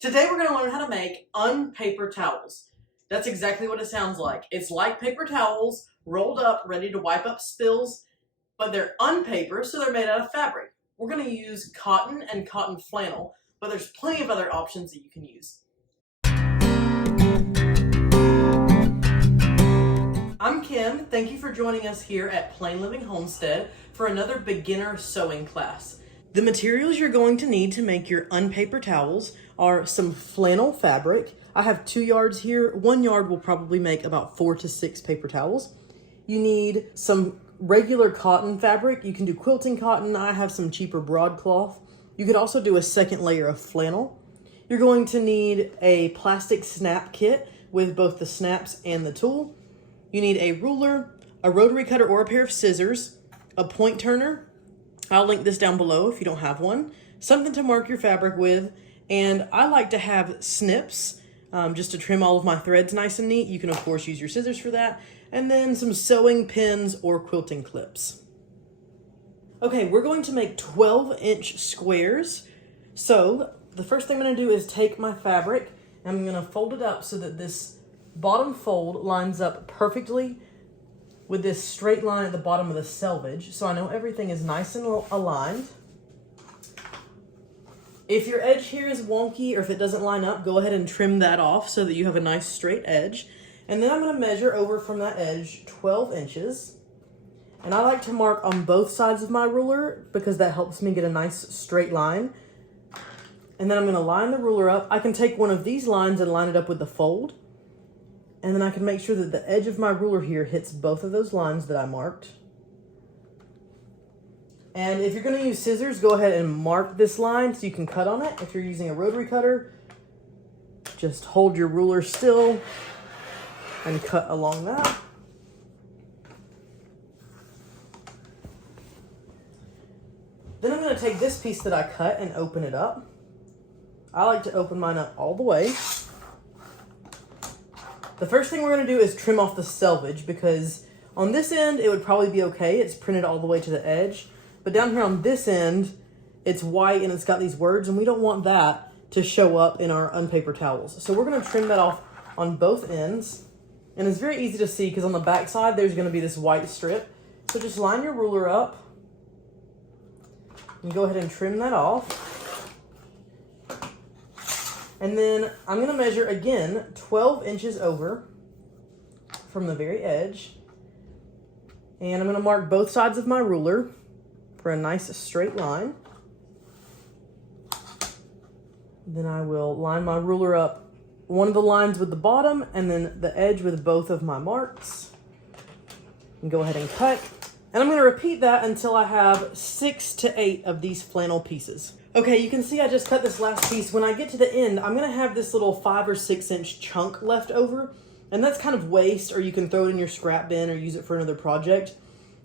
Today we're going to learn how to make unpaper towels. That's exactly what it sounds like. It's like paper towels, rolled up, ready to wipe up spills, but they're unpaper, so they're made out of fabric. We're going to use cotton and cotton flannel, but there's plenty of other options that you can use. I'm Kim. Thank you for joining us here at Plain Living Homestead for another beginner sewing class. The materials you're going to need to make your unpaper towels are some flannel fabric. I have 2 yards here. 1 yard will probably make about 4 to 6 paper towels. You need some regular cotton fabric. You can do quilting cotton. I have some cheaper broadcloth. You could also do a second layer of flannel. You're going to need a plastic snap kit with both the snaps and the tool. You need a ruler, a rotary cutter or a pair of scissors, a point turner. I'll link this down below if you don't have one. Something to mark your fabric with. And I like to have snips just to trim all of my threads nice and neat. You can, of course, use your scissors for that. And then some sewing pins or quilting clips. Okay, we're going to make 12-inch squares. So the first thing I'm going to do is take my fabric and I'm going to fold it up so that this bottom fold lines up perfectly with this straight line at the bottom of the selvage, so I know everything is nice and aligned. If your edge here is wonky or if it doesn't line up, go ahead and trim that off so that you have a nice straight edge. And then I'm going to measure over from that edge 12 inches. And I like to mark on both sides of my ruler because that helps me get a nice straight line. And then I'm going to line the ruler up. I can take one of these lines and line it up with the fold. And then I can make sure that the edge of my ruler here hits both of those lines that I marked. And if you're going to use scissors, go ahead and mark this line so you can cut on it. If you're using a rotary cutter, just hold your ruler still and cut along that. Then I'm going to take this piece that I cut and open it up. I like to open mine up all the way. The first thing we're going to do is trim off the selvage because on this end, it would probably be okay. It's printed all the way to the edge. But down here on this end, it's white and it's got these words, and we don't want that to show up in our unpaper towels. So we're going to trim that off on both ends. And it's very easy to see because on the back side, there's going to be this white strip. So just line your ruler up and go ahead and trim that off. And then I'm going to measure again 12 inches over from the very edge. And I'm going to mark both sides of my ruler for a nice straight line. Then I will line my ruler up one of the lines with the bottom and then the edge with both of my marks. And go ahead and cut. And I'm going to repeat that until I have 6 to 8 of these flannel pieces. Okay, you can see I just cut this last piece. When I get to the end, I'm going to have this little 5 or 6 inch chunk left over. And that's kind of waste, or you can throw it in your scrap bin or use it for another project.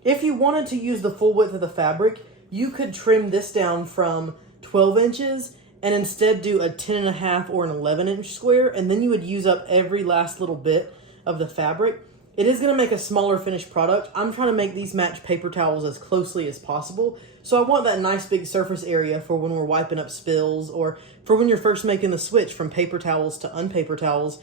If you wanted to use the full width of the fabric, you could trim this down from 12 inches and instead do a 10.5 or an 11-inch square, and then you would use up every last little bit of the fabric. It is going to make a smaller finished product. I'm trying to make these match paper towels as closely as possible. So I want that nice big surface area for when we're wiping up spills or for when you're first making the switch from paper towels to unpaper towels.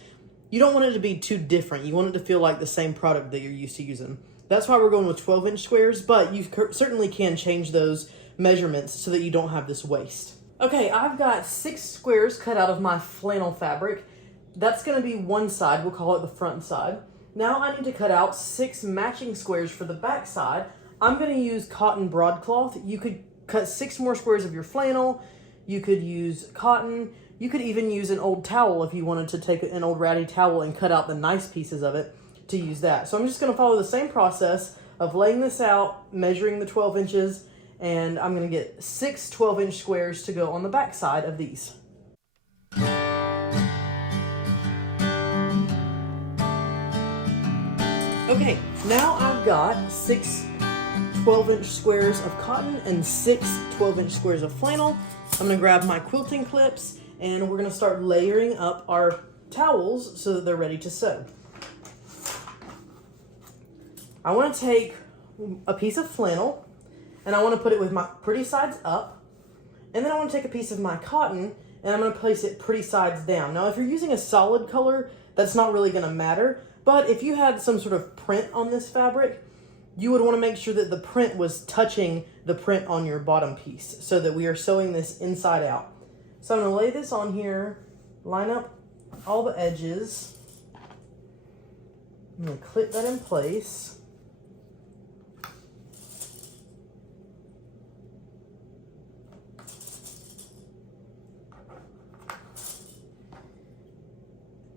You don't want it to be too different. You want it to feel like the same product that you're used to using. That's why we're going with 12-inch squares, but you certainly can change those measurements so that you don't have this waste. Okay, I've got 6 squares cut out of my flannel fabric. That's going to be one side. We'll call it the front side. Now I need to cut out 6 matching squares for the back side. I'm going to use cotton broadcloth. You could cut 6 more squares of your flannel. You could use cotton. You could even use an old towel if you wanted to take an old ratty towel and cut out the nice pieces of it to use that. So I'm just going to follow the same process of laying this out, measuring the 12 inches, and I'm going to get 6 12-inch squares to go on the back side of these. Okay, now I've got 6 12-inch squares of cotton and 6 12-inch squares of flannel. I'm going to grab my quilting clips and we're going to start layering up our towels so that they're ready to sew. I want to take a piece of flannel and I want to put it with my pretty sides up. And then I want to take a piece of my cotton and I'm going to place it pretty sides down. Now, if you're using a solid color, that's not really going to matter, but if you had some sort of print on this fabric, you would want to make sure that the print was touching the print on your bottom piece so that we are sewing this inside out. So I'm going to lay this on here, line up all the edges. I'm going to clip that in place.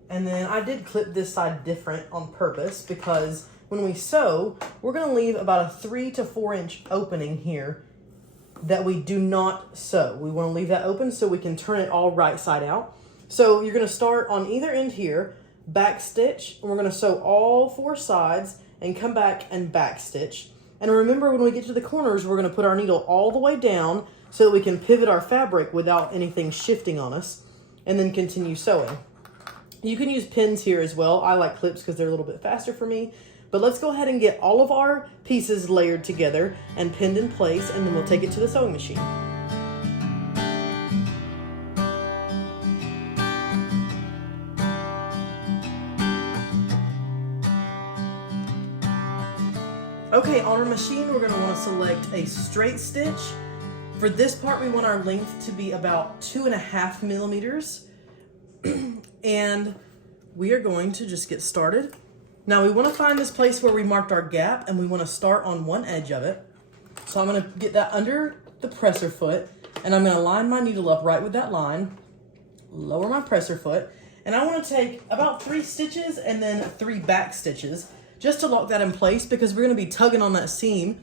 And then I did clip this side different on purpose because when we sew, we're going to leave about a 3 to 4 inch opening here that we do not sew. We want to leave that open so we can turn it all right side out. So you're going to start on either end here, back stitch, and we're going to sew all 4 sides and come back and back stitch. And remember, when we get to the corners, we're going to put our needle all the way down so that we can pivot our fabric without anything shifting on us, and then continue sewing. You can use pins here as well. I like clips because they're a little bit faster for me. But let's go ahead and get all of our pieces layered together and pinned in place, and then we'll take it to the sewing machine. Okay, on our machine, we're going to want to select a straight stitch. For this part, we want our length to be about 2.5 millimeters. And we are going to just get started. Now we want to find this place where we marked our gap, and we want to start on one edge of it. So I'm going to get that under the presser foot, and I'm going to line my needle up right with that line, lower my presser foot, and I want to take about 3 stitches and then 3 back stitches just to lock that in place, because we're going to be tugging on that seam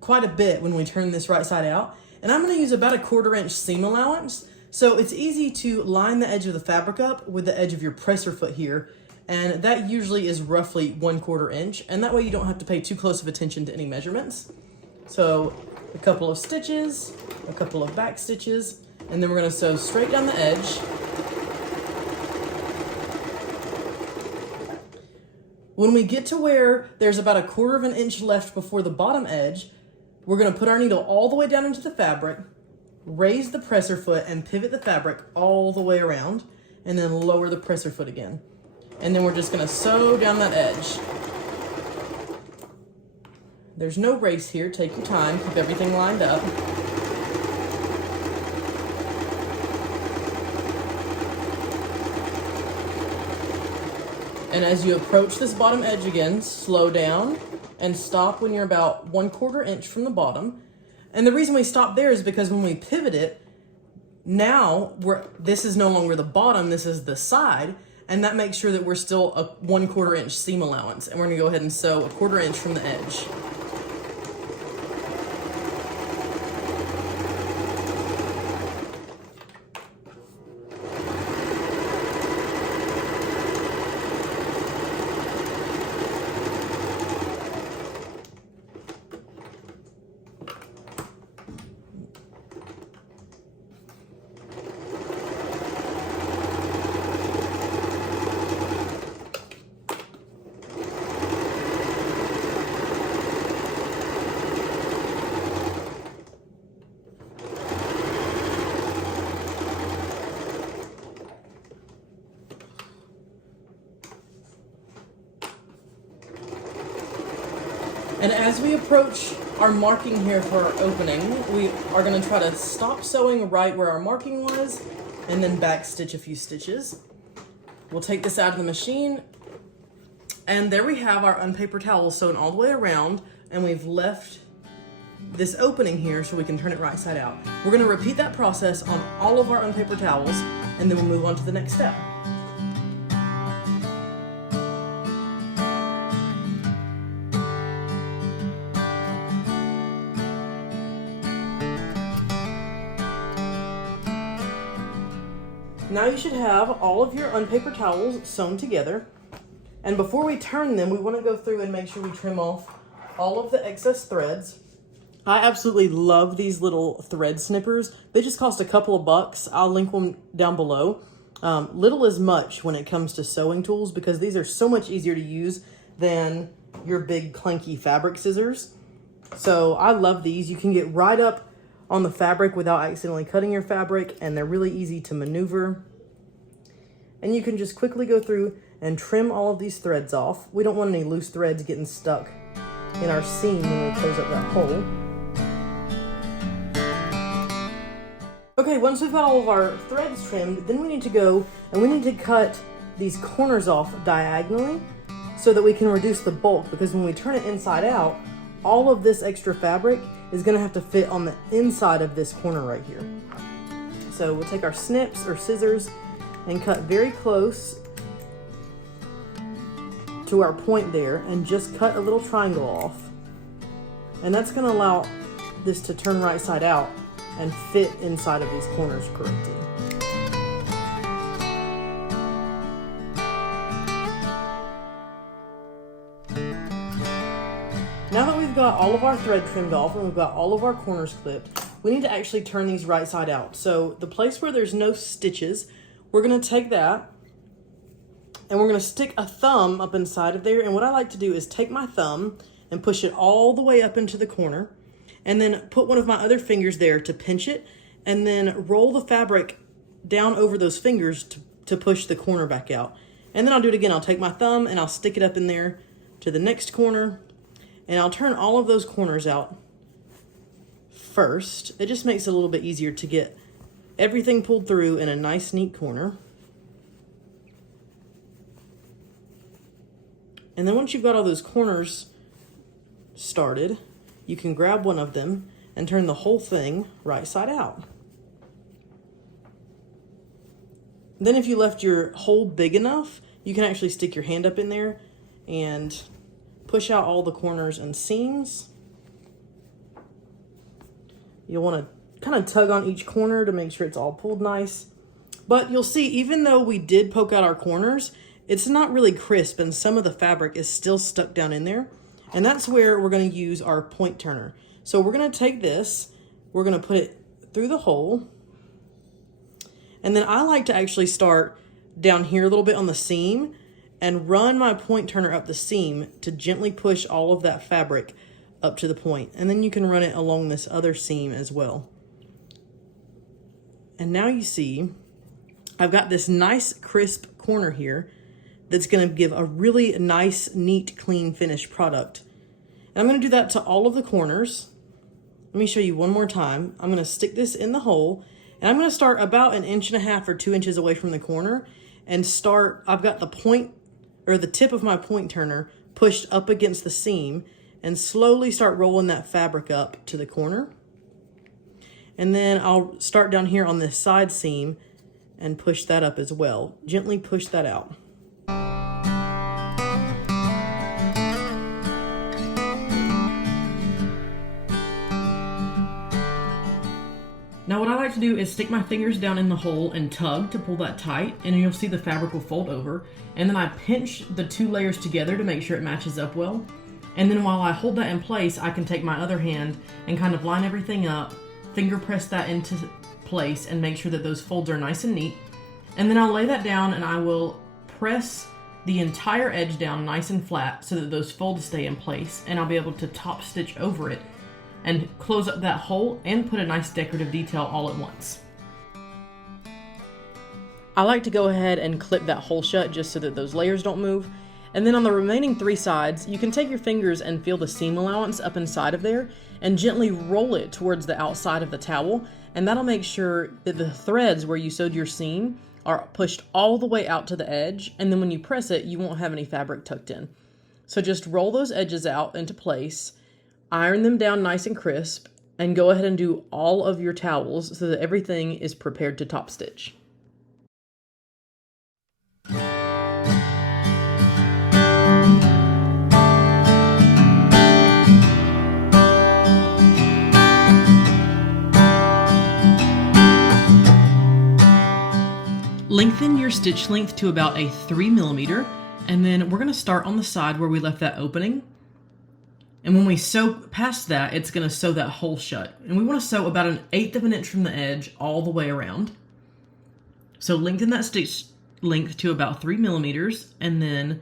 quite a bit when we turn this right side out. And I'm going to use about a 1/4 inch seam allowance. So it's easy to line the edge of the fabric up with the edge of your presser foot here, and that usually is roughly 1/4 inch, and that way you don't have to pay too close of attention to any measurements. So a couple of stitches, a couple of back stitches, and then we're going to sew straight down the edge. When we get to where there's about a 1/4 inch left before the bottom edge, we're going to put our needle all the way down into the fabric, raise the presser foot and pivot the fabric all the way around, and then lower the presser foot again. And then we're just gonna sew down that edge. There's no race here, take your time, keep everything lined up. And as you approach this bottom edge again, slow down and stop when you're about 1/4 inch from the bottom. And the reason we stop there is because when we pivot it, now this is no longer the bottom, this is the side, and that makes sure that we're still a 1/4 inch seam allowance. And we're gonna go ahead and sew a 1/4 inch from the edge. And as we approach our marking here for our opening, we are going to try to stop sewing right where our marking was and then back stitch a few stitches. We'll take this out of the machine, and there we have our unpaper towel sewn all the way around, and we've left this opening here so we can turn it right side out. We're going to repeat that process on all of our unpaper towels, and then we'll move on to the next step. Now you should have all of your unpaper towels sewn together. And before we turn them, we want to go through and make sure we trim off all of the excess threads. I absolutely love these little thread snippers. They just cost a couple of bucks. I'll link them down below. Little is much when it comes to sewing tools because these are so much easier to use than your big clunky fabric scissors. So I love these. You can get right up on the fabric without accidentally cutting your fabric, and they're really easy to maneuver. And you can just quickly go through and trim all of these threads off. We don't want any loose threads getting stuck in our seam when we close up that hole. Okay, once we've got all of our threads trimmed, then we need to go and we need to cut these corners off diagonally so that we can reduce the bulk, because when we turn it inside out, all of this extra fabric is gonna have to fit on the inside of this corner right here. So we'll take our snips or scissors and cut very close to our point there and just cut a little triangle off. And that's gonna allow this to turn right side out and fit inside of these corners correctly. Now that we've got all of our thread trimmed off and we've got all of our corners clipped, we need to actually turn these right side out. So the place where there's no stitches, we're gonna take that and we're gonna stick a thumb up inside of there. And what I like to do is take my thumb and push it all the way up into the corner, and then put one of my other fingers there to pinch it, and then roll the fabric down over those fingers to push the corner back out. And then I'll do it again. I'll take my thumb and I'll stick it up in there to the next corner, and I'll turn all of those corners out first. It just makes it a little bit easier to get everything pulled through in a nice, neat corner. And then once you've got all those corners started, you can grab one of them and turn the whole thing right side out. Then if you left your hole big enough, you can actually stick your hand up in there and push out all the corners and seams. You'll want to kind of tug on each corner to make sure it's all pulled nice. But you'll see, even though we did poke out our corners, it's not really crisp and some of the fabric is still stuck down in there. And that's where we're going to use our point turner. So we're going to take this, we're going to put it through the hole. And then I like to actually start down here a little bit on the seam and run my point turner up the seam to gently push all of that fabric up to the point. And then you can run it along this other seam as well. And now you see, I've got this nice crisp corner here that's gonna give a really nice, neat, clean, finished product. And I'm gonna do that to all of the corners. Let me show you one more time. I'm gonna stick this in the hole, and I'm gonna start about 1.5 inches or 2 inches away from the corner and start, I've got the point, or the tip of my point turner pushed up against the seam, and slowly start rolling that fabric up to the corner. And then I'll start down here on this side seam and push that up as well. Gently push that out. Now what I like to do is stick my fingers down in the hole and tug to pull that tight, and you'll see the fabric will fold over. And then I pinch the 2 layers together to make sure it matches up well. And then while I hold that in place, I can take my other hand and kind of line everything up, finger press that into place and make sure that those folds are nice and neat. And then I'll lay that down and I will press the entire edge down nice and flat so that those folds stay in place, and I'll be able to top stitch over it and close up that hole and put a nice decorative detail all at once. I like to go ahead and clip that hole shut just so that those layers don't move. And then on the remaining 3 sides, you can take your fingers and feel the seam allowance up inside of there and gently roll it towards the outside of the towel. And that'll make sure that the threads where you sewed your seam are pushed all the way out to the edge. And then when you press it, you won't have any fabric tucked in. So just roll those edges out into place, iron them down nice and crisp, and go ahead and do all of your towels so that everything is prepared to top stitch. Lengthen your stitch length to about a 3 millimeter, and then we're going to start on the side where we left that opening. And when we sew past that, it's going to sew that hole shut. And we want to sew about 1/8 of an inch from the edge all the way around. So lengthen that stitch length to about 3 millimeters, and then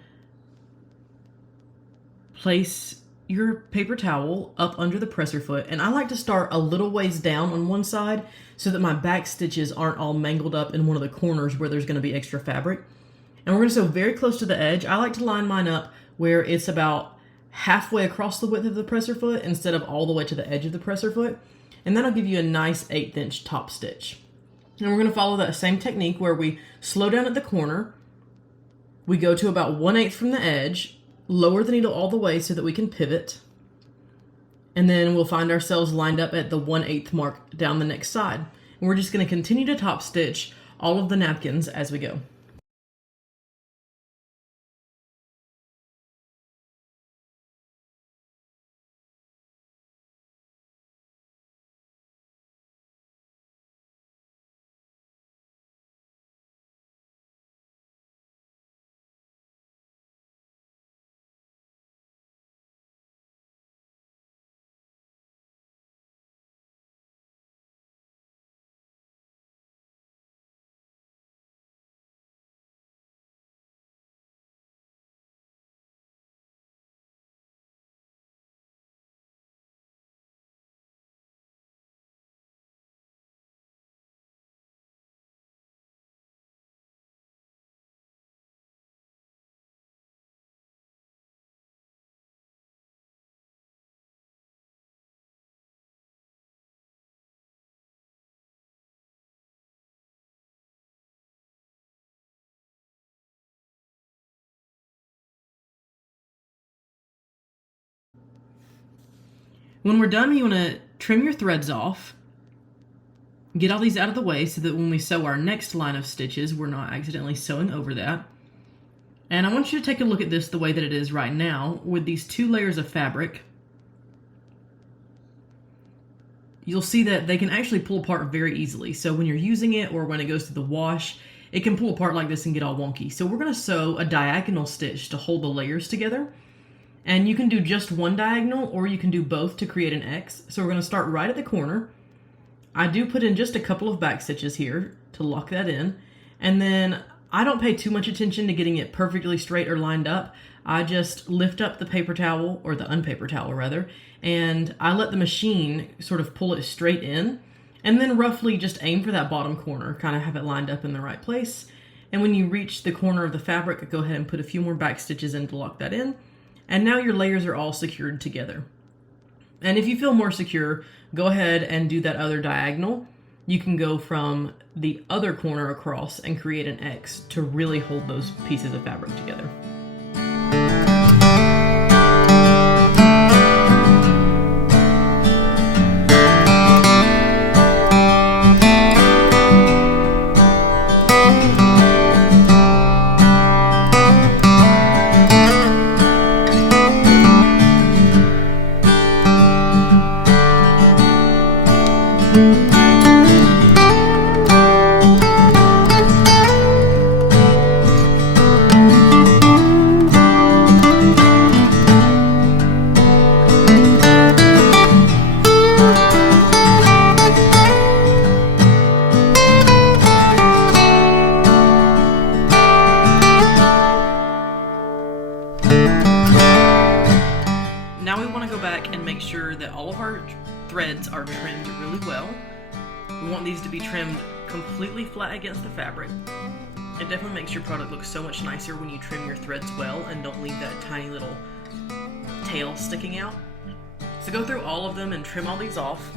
place your paper towel up under the presser foot, and I like to start a little ways down on one side so that my back stitches aren't all mangled up in one of the corners where there's going to be extra fabric. And we're going to sew very close to the edge. I like to line mine up where it's about halfway across the width of the presser foot instead of all the way to the edge of the presser foot. And that'll give you a nice 1/8 inch top stitch. And we're going to follow that same technique where we slow down at the corner. We go to about 1/8 from the edge, lower the needle all the way so that we can pivot. And then we'll find ourselves lined up at the 1/8 mark down the next side. And we're just going to continue to top stitch all of the napkins as we go. When we're done, you want to trim your threads off. Get all these out of the way so that when we sew our next line of stitches, we're not accidentally sewing over that. And I want you to take a look at this the way that it is right now with these 2 layers of fabric. You'll see that they can actually pull apart very easily. So when you're using it or when it goes to the wash, it can pull apart like this and get all wonky. So we're going to sew a diagonal stitch to hold the layers together. And you can do just one diagonal or you can do both to create an X. So we're going to start right at the corner. I do put in just a couple of back stitches here to lock that in. And then I don't pay too much attention to getting it perfectly straight or lined up. I just lift up the paper towel, or the unpaper towel rather, and I let the machine sort of pull it straight in, and then roughly just aim for that bottom corner, kind of have it lined up in the right place. And when you reach the corner of the fabric, go ahead and put a few more back stitches in to lock that in. And now your layers are all secured together. And if you feel more secure, go ahead and do that other diagonal. You can go from the other corner across and create an X to really hold those pieces of fabric together. Now we want to go back and make sure that all of our threads are trimmed really well. We want these to be trimmed completely flat against the fabric. It definitely makes your product look so much nicer when you trim your threads well and don't leave that tiny little tail sticking out. So go through all of them and trim all these off.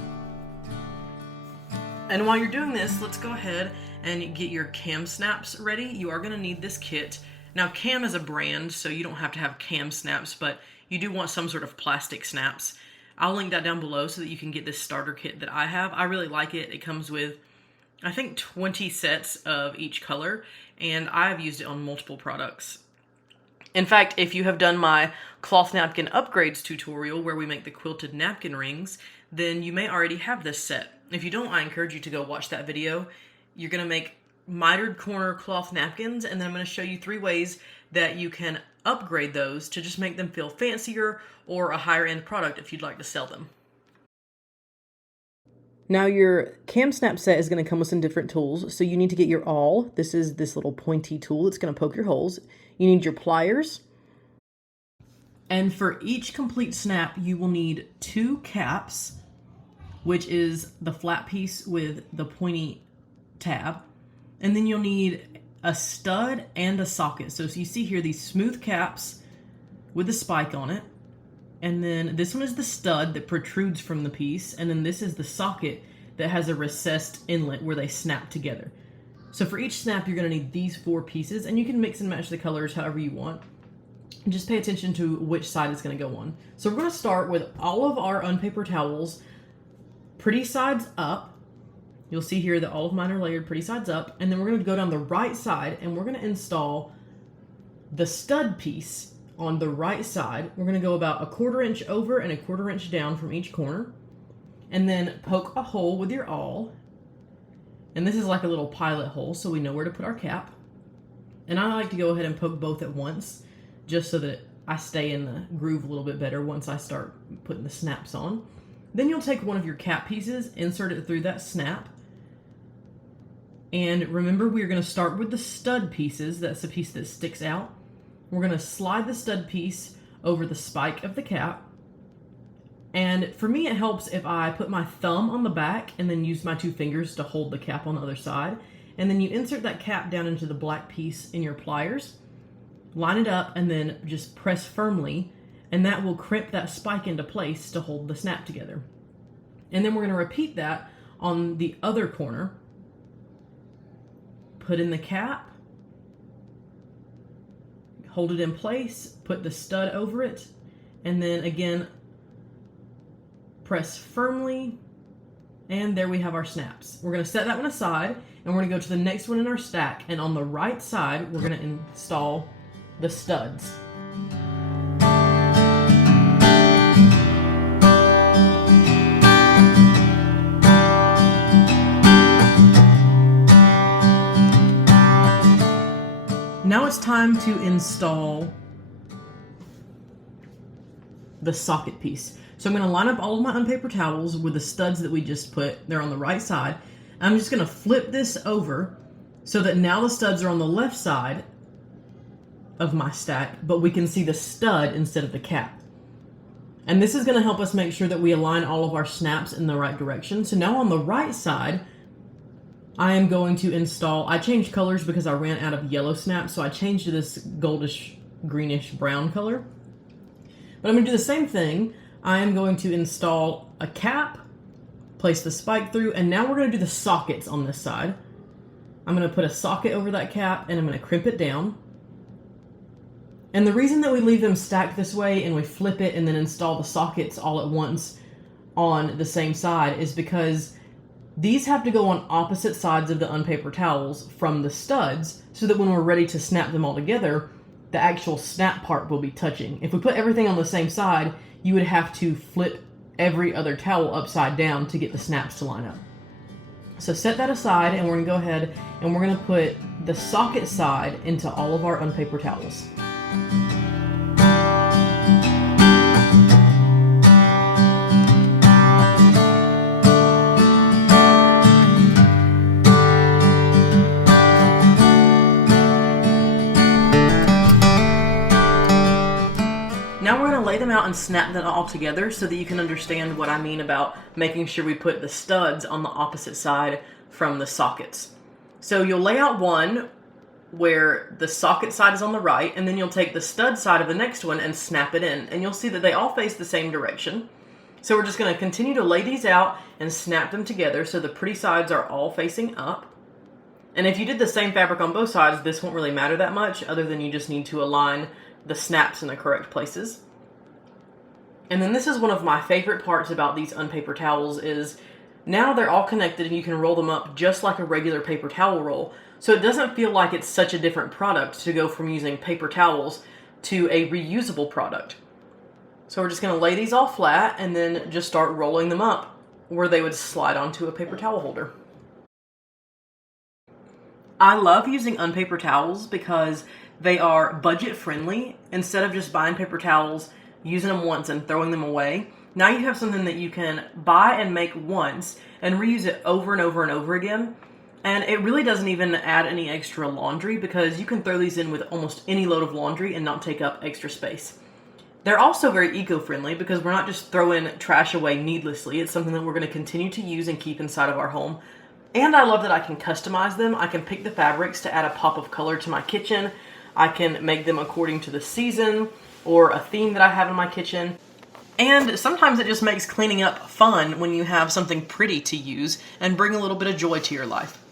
And while you're doing this, let's go ahead and get your cam snaps ready. You are going to need this kit. Now, Cam is a brand, so you don't have to have cam snaps, but you do want some sort of plastic snaps. I'll link that down below so that you can get this starter kit that I have. I really like it. It comes with, I think, 20 sets of each color, and I've used it on multiple products. In fact, if you have done my cloth napkin upgrades tutorial where we make the quilted napkin rings, then you may already have this set. If you don't, I encourage you to go watch that video. You're going to make mitered corner cloth napkins, and then I'm going to show you 3 ways that you can upgrade those to just make them feel fancier or a higher end product if you'd like to sell them. Now your cam snap set is going to come with some different tools, so you need to get your awl. This is this little pointy tool that's going to poke your holes. You need your pliers. And for each complete snap, you will need 2 caps, which is the flat piece with the pointy tab. And then you'll need a stud and a socket. So you see here these smooth caps with a spike on it. And then this one is the stud that protrudes from the piece. And then this is the socket that has a recessed inlet where they snap together. So for each snap, you're gonna need these 4 pieces, and you can mix and match the colors however you want. Just pay attention to which side it's going to go on. So we're going to start with all of our unpaper towels pretty sides up. You'll see here that all of mine are layered pretty sides up. And then we're going to go down the right side and we're going to install the stud piece on the right side. We're going to go about 1/4 inch over and 1/4 inch down from each corner. And then poke a hole with your awl. And this is like a little pilot hole, so we know where to put our cap. And I like to go ahead and poke both at once, just so that I stay in the groove a little bit better once I start putting the snaps on. Then you'll take one of your cap pieces, insert it through that snap. And remember, we're going to start with the stud pieces. That's the piece that sticks out. We're going to slide the stud piece over the spike of the cap. And for me, it helps if I put my thumb on the back and then use my 2 fingers to hold the cap on the other side. And then you insert that cap down into the black piece in your pliers. Line it up and then just press firmly, and that will crimp that spike into place to hold the snap together. And then we're going to repeat that on the other corner. Put in the cap, hold it in place, put the stud over it, and then again press firmly, and there we have our snaps. We're going to set that one aside, and we're going to go to the next one in our stack, and on the right side we're going to install the studs. Now it's time to install the socket piece. So I'm going to line up all of my unpaper towels with the studs that we just put. They're on the right side. I'm just going to flip this over so that now the studs are on the left side of my stack, but we can see the stud instead of the cap. And this is going to help us make sure that we align all of our snaps in the right direction. So now on the right side, I am going to install, I changed colors because I ran out of yellow snaps, so I changed to this goldish, greenish brown color. But I'm going to do the same thing. I am going to install a cap, place the spike through, and now we're going to do the sockets on this side. I'm going to put a socket over that cap, and I'm going to crimp it down. And the reason that we leave them stacked this way and we flip it and then install the sockets all at once on the same side is because these have to go on opposite sides of the unpaper towels from the studs so that when we're ready to snap them all together, the actual snap part will be touching. If we put everything on the same side, you would have to flip every other towel upside down to get the snaps to line up. So set that aside, and we're going to go ahead and we're going to put the socket side into all of our unpaper towels. Now we're going to lay them out and snap them all together so that you can understand what I mean about making sure we put the studs on the opposite side from the sockets. So you'll lay out one where the socket side is on the right, and then you'll take the stud side of the next one and snap it in, and you'll see that they all face the same direction. So we're just going to continue to lay these out and snap them together so the pretty sides are all facing up. And if you did the same fabric on both sides, this won't really matter that much, other than you just need to align the snaps in the correct places. And then this is one of my favorite parts about these unpaper towels is now they're all connected and you can roll them up just like a regular paper towel roll. So it doesn't feel like it's such a different product to go from using paper towels to a reusable product. So we're just going to lay these all flat and then just start rolling them up where they would slide onto a paper towel holder. I love using unpaper towels because they are budget friendly. Instead of just buying paper towels, using them once and throwing them away, now you have something that you can buy and make once and reuse it over and over and over again. And it really doesn't even add any extra laundry because you can throw these in with almost any load of laundry and not take up extra space. They're also very eco-friendly because we're not just throwing trash away needlessly. It's something that we're going to continue to use and keep inside of our home. And I love that I can customize them. I can pick the fabrics to add a pop of color to my kitchen. I can make them according to the season or a theme that I have in my kitchen. And sometimes it just makes cleaning up fun when you have something pretty to use and bring a little bit of joy to your life.